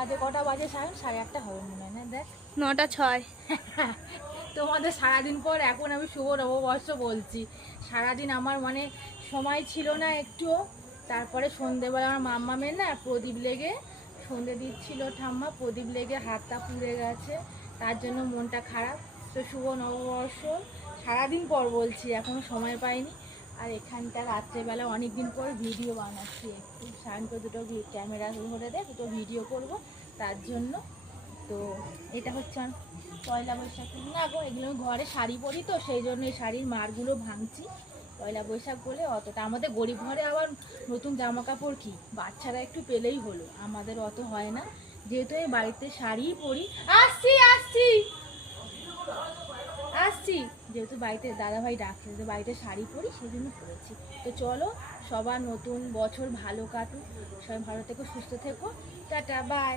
বাজে কটা বাজে সায়ন? 8:30 হবে মনে হয় না? দেখ 9:06। তোমাদের সারাদিন পর এখন আমি শুভ নববর্ষ বলছি। সারাদিন আমার মানে সময় ছিল না একটুও। তারপরে সন্ধেবেলা আমার মাম্মামের না প্রদীপ লেগে সন্ধে দিচ্ছিল ঠাম্মা, প্রদীপ লেগে হাতটা পুড়ে গেছে, তার জন্য মনটা খারাপ। তো শুভ নববর্ষ সারাদিন পর বলছি, এখনও সময় পাইনি। আর এখানটা রাত্রেবেলা অনেক দিন পর ভিডিও বানাচ্ছি, একটু সায়নকে দুটো ক্যামেরা ধরে দেয়, দুটো ভিডিও করব তার জন্য। তো এটা হচ্ছে আমার পয়লা বৈশাখ না গো, এগুলো ঘরে শাড়ি পরি তো সেই জন্য এই শাড়ির মারগুলো ভাঙছি। পয়লা বৈশাখ বলে অতটা আমাদের গরিব ঘরে আবার নতুন জামা কাপড় কি বাচ্চারা একটু পেলেই হলো, আমাদের অত হয় না, যেহেতু আমি বাড়িতে শাড়িই পরি। আসছি আসছি আসছি যেহেতু বাড়িতে দাদাভাই ডাকছে, যেহেতু বাড়িতে শাড়ি পরি সেই জন্য পরেছি। তো চলো, সবার নতুন বছর ভালো কাটুক, সবাই ভালো থেকো, সুস্থ থেকো, টাটা বাই।